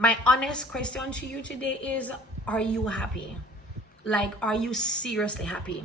My honest question to you today is, are you happy? Like, are you seriously happy?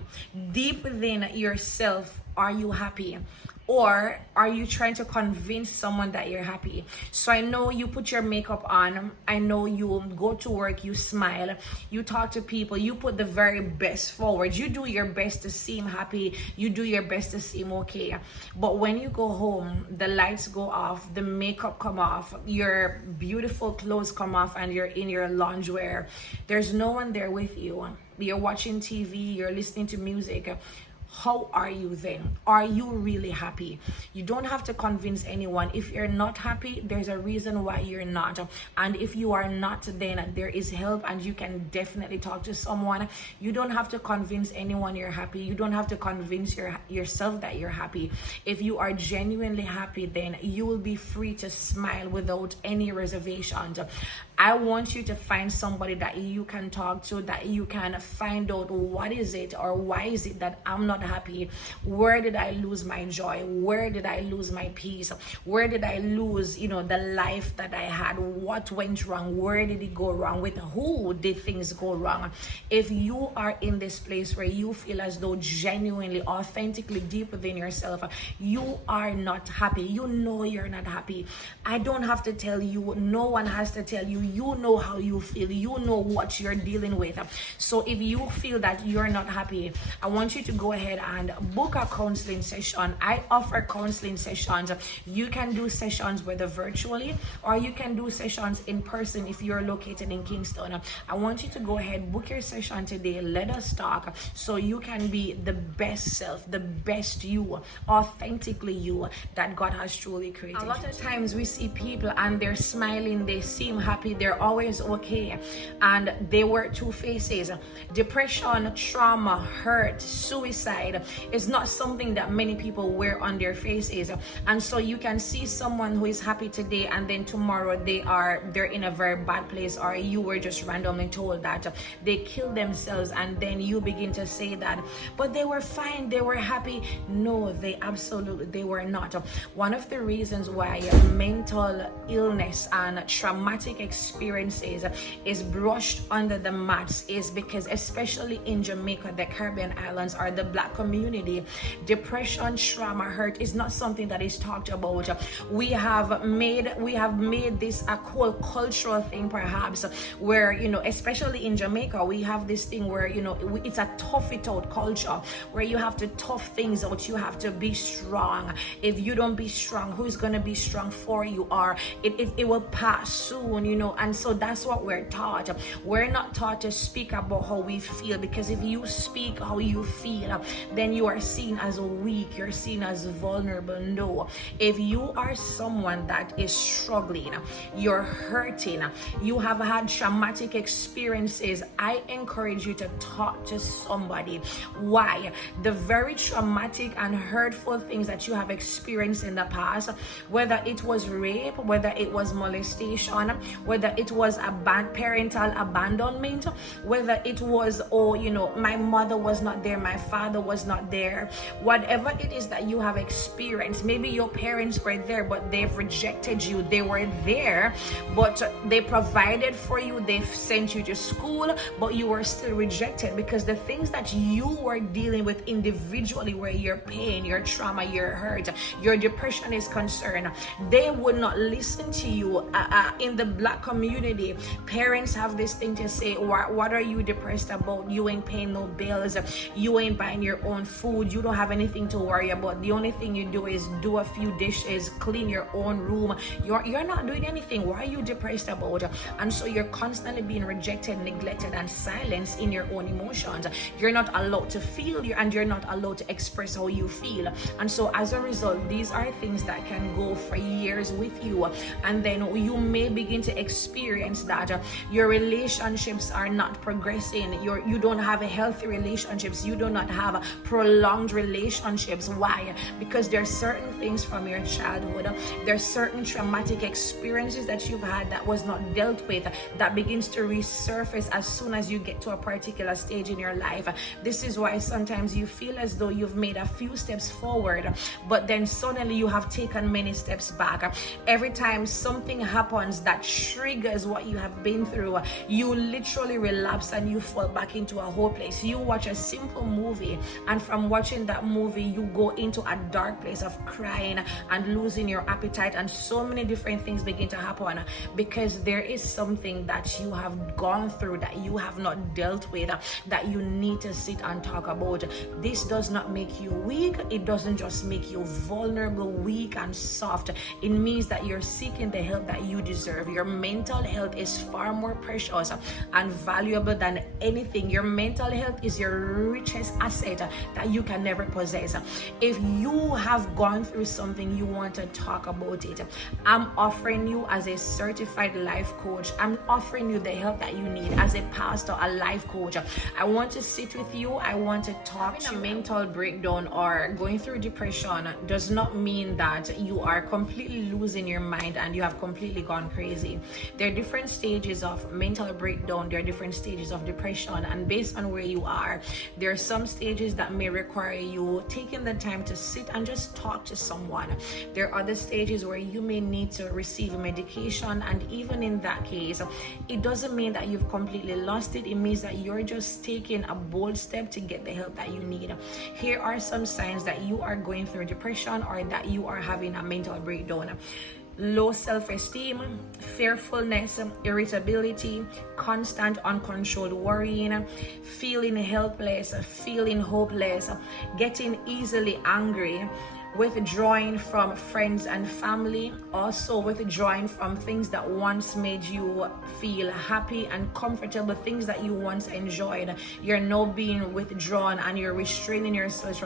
Deep within yourself, are you happy? Or are you trying to convince someone that you're happy? So I know you put your makeup on. I know you go to work, you smile, you talk to people, you put the very best forward. You do your best to seem happy. You do your best to seem okay. But when you go home, the lights go off, the makeup come off, your beautiful clothes come off, and you're in your loungewear. There's no one there with you. You're watching TV, you're listening to music. How are you then? Are you really happy? You don't have to convince anyone. If you're not happy, there's a reason why you're not. And if you are not, then there is help and you can definitely talk to someone. You don't have to convince anyone you're happy. You don't have to convince yourself that you're happy. If you are genuinely happy, then you will be free to smile without any reservations. I want you to find somebody that you can talk to, that you can find out what is it or why is it that I'm not happy. Where did I lose my joy? Where did I lose my peace? Where did I lose, the life that I had? What went wrong? Where did it go wrong? With who did things go wrong? If you are in this place where you feel as though genuinely, authentically, deep within yourself, you are not happy, you know you're not happy. I don't have to tell you, no one has to tell you. You know how you feel, you know what you're dealing with. So if you feel that you're not happy, I want you to go ahead and book a counseling session. I offer counseling sessions. You can do sessions whether virtually or you can do sessions in person if you're located in Kingston. I want you to go ahead, book your session today. Let us talk so you can be the best self, the best you, authentically you that God has truly created. A lot of times we see people and they're smiling, they seem happy, they're always okay, and they wear two faces. Depression, trauma, hurt, suicide is not something that many people wear on their faces. And so you can see someone who is happy today and then tomorrow they're in a very bad place, or you were just randomly told that they killed themselves, and then you begin to say that, but they were fine, they were happy. No, they were not. One of the reasons why mental illness and traumatic experiences is brushed under the mats is because, especially in Jamaica, the Caribbean islands, or the Black community, depression, trauma, hurt is not something that is talked about. We have made this a whole cultural thing, perhaps, where especially in Jamaica, we have this thing where it's a tough it out culture, where you have to tough things out, you have to be strong. If you don't be strong, who's gonna be strong for you? Or it will pass soon, and so that's what we're taught. We're not taught to speak about how we feel, because if you speak how you feel, then you are seen as weak, you're seen as vulnerable. No, if you are someone that is struggling, you're hurting, you have had traumatic experiences, I encourage you to talk to somebody. Why? The very traumatic and hurtful things that you have experienced in the past, whether it was rape, whether it was molestation, whether it was parental abandonment, whether it was my mother was not there, my father was not there, whatever it is that you have experienced. Maybe your parents were there but they've rejected you. They were there but they provided for you, they've sent you to school, but you were still rejected because the things that you were dealing with individually, where your pain, your trauma, your hurt, your depression is concerned, they would not listen to you. In the Black community, parents have this thing to say, what are you depressed about? You ain't paying no bills, you ain't buying your own food, you don't have anything to worry about. The only thing you do is do a few dishes, clean your own room. You're not doing anything. Why are you depressed about? And so you're constantly being rejected, neglected, and silenced in your own emotions. You're not allowed to feel, and you're not allowed to express how you feel. And so as a result, these are things that can go for years with you, and then you may begin to experience that your relationships are not progressing, you don't have a healthy relationships, you do not have prolonged relationships. Why? Because there's certain things from your childhood, there's certain traumatic experiences that you've had that was not dealt with, that begins to resurface as soon as you get to a particular stage in your life. This is why sometimes you feel as though you've made a few steps forward, but then suddenly you have taken many steps back. Every time something happens that triggers what you have been through, you literally relapse and you fall back into a whole place. You watch a simple movie, and from watching that movie you go into a dark place of crying and losing your appetite, and so many different things begin to happen because there is something that you have gone through that you have not dealt with, that you need to sit and talk about. This does not make you weak. It doesn't just make you vulnerable, weak and soft. It means that you're seeking the help that you deserve. Your mental health is far more precious and valuable than anything. Your mental health is your richest asset that you can never possess. If you have gone through something, you want to talk about it, I'm offering you as a certified life coach. I'm offering you the help that you need as a pastor, a life coach. I want to sit with you. I want to talk to you. Mental breakdown or going through depression does not mean that you are completely losing your mind and you have completely gone crazy. There are different stages of mental breakdown. There are different stages of depression, and based on where you are, there are some stages that may require you taking the time to sit and just talk to someone. There are other stages where you may need to receive medication, and even in that case, it doesn't mean that you've completely lost it. It means that you're just taking a bold step to get the help that you need. Here are some signs that you are going through depression or that you are having a mental breakdown: low self-esteem, fearfulness, irritability, constant uncontrolled worrying, feeling helpless, feeling hopeless, getting easily angry, withdrawing from friends and family, also withdrawing from things that once made you feel happy and comfortable, things that you once enjoyed. You're now being withdrawn and you're restraining yourself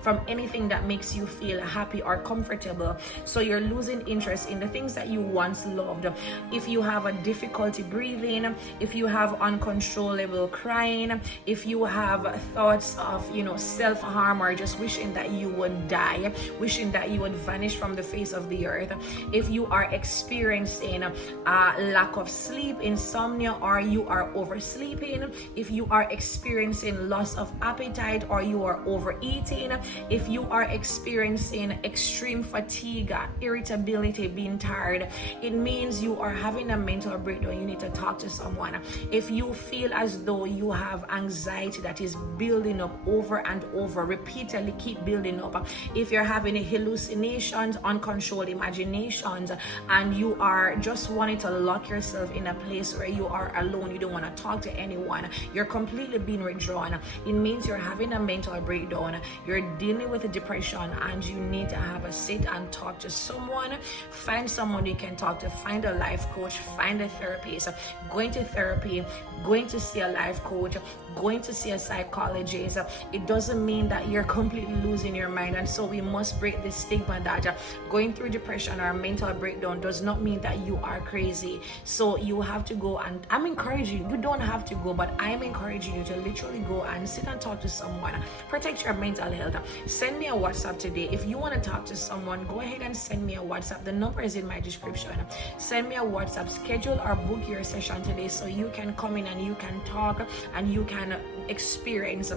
from anything that makes you feel happy or comfortable. So you're losing interest in the things that you once loved. If you have a difficulty breathing, if you have uncontrollable crying, if you have thoughts of self-harm or just wishing that you would die, wishing that you would vanish from the face of the earth, if you are experiencing lack of sleep, insomnia, or you are oversleeping, if you are experiencing loss of appetite or you are overeating, if you are experiencing extreme fatigue, irritability, being tired, it means you are having a mental breakdown. You need to talk to someone. If you feel as though you have anxiety that is building up over and over, repeatedly keep building up, if you're having hallucinations, uncontrolled imaginations, and you are just wanting to lock yourself in a place where you are alone, you don't want to talk to anyone, you're completely being withdrawn, it means you're having a mental breakdown. You're dealing with a depression and you need to have a sit and talk to someone. Find someone you can talk to. Find a life coach, find a therapist. Going to therapy, going to see a life coach, going to see a psychologist, it doesn't mean that you're completely losing your mind. And so we must break this stigma that going through depression or mental breakdown does not mean that you are crazy. So you have to go, and I'm encouraging you, don't have to go, but I'm encouraging you to literally go and sit and talk to someone. Protect your mental health. Send me a WhatsApp today. If you want to talk to someone, go ahead and send me a WhatsApp. The number is in my description. Send me a WhatsApp. Schedule or book your session today so you can come in and you can talk and you can experience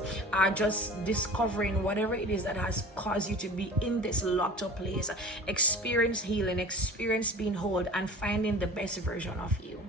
just discovering whatever it is that has caused you to be in this locked up place. Experience healing, experience being whole, and finding the best version of you.